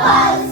false.